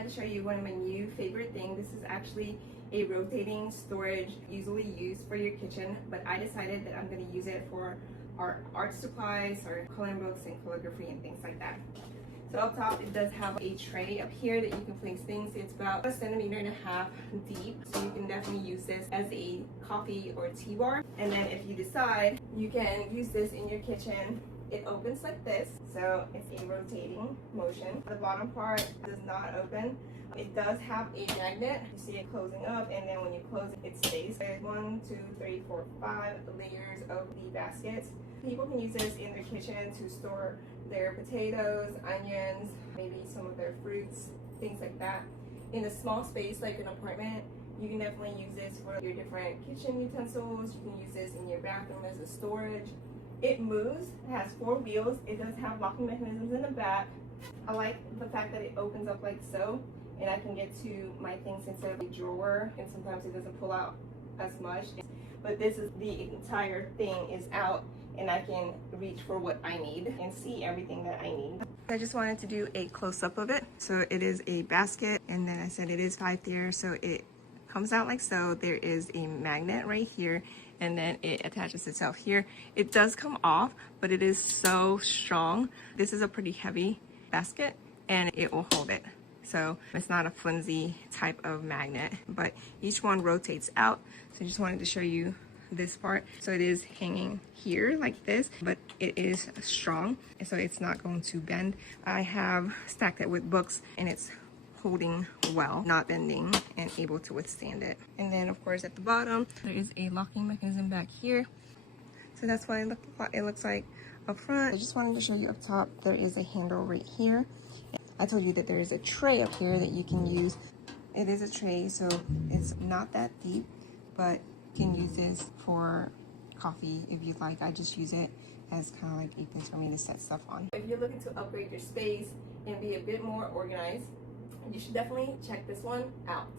had to show you one of my new favorite things. This is actually a rotating storage usually used for your kitchen, but I decided that I'm going to use it for our art supplies or coloring books and calligraphy and things like that. So up top it does have a tray up here that you can place things. It's about 1.5 centimeters deep, so you can definitely use this as a coffee or tea bar. And then if you decide, you can use this in your kitchen. It opens like this, so it's a rotating motion. The bottom part does not open. It does have a magnet. You see it closing up, and then when you close it, it stays. There's 1, 2, 3, 4, 5 layers of the baskets. People can use this in their kitchen to store their potatoes, onions, maybe some of their fruits, things like that. In a small space like an apartment, you can definitely use this for your different kitchen utensils. You can use this in your bathroom as a storage. It moves, it has 4 wheels, it does have locking mechanisms in the back. I like the fact that it opens up like so, and I can get to my things instead of a drawer, and sometimes it doesn't pull out as much. But this is the entire thing is out, and I can reach for what I need and see everything that I need. I just wanted to do a close-up of it. So it is a basket, and then I said it is 5 tier, so it comes out like so. There is a magnet right here, and then it attaches itself here. It does come off, but it is so strong. This is a pretty heavy basket, and it will hold it. So it's not a flimsy type of magnet, but each one rotates out. So I just wanted to show you this part. So it is hanging here like this, but it is strong, so it's not going to bend. I have stacked it with books, and it's holding well, not bending, and able to withstand it. And then of course at the bottom there is a locking mechanism back here, so that's what it looks like up front. I just wanted to show you up top, there is a handle right here. I told you that there is a tray up here that you can use. It is a tray, so it's not that deep, but you can use this for coffee if you'd like. I just use it as kind of like a place for me to set stuff on. If you're looking to upgrade your space and be a bit more organized, you should definitely check this one out.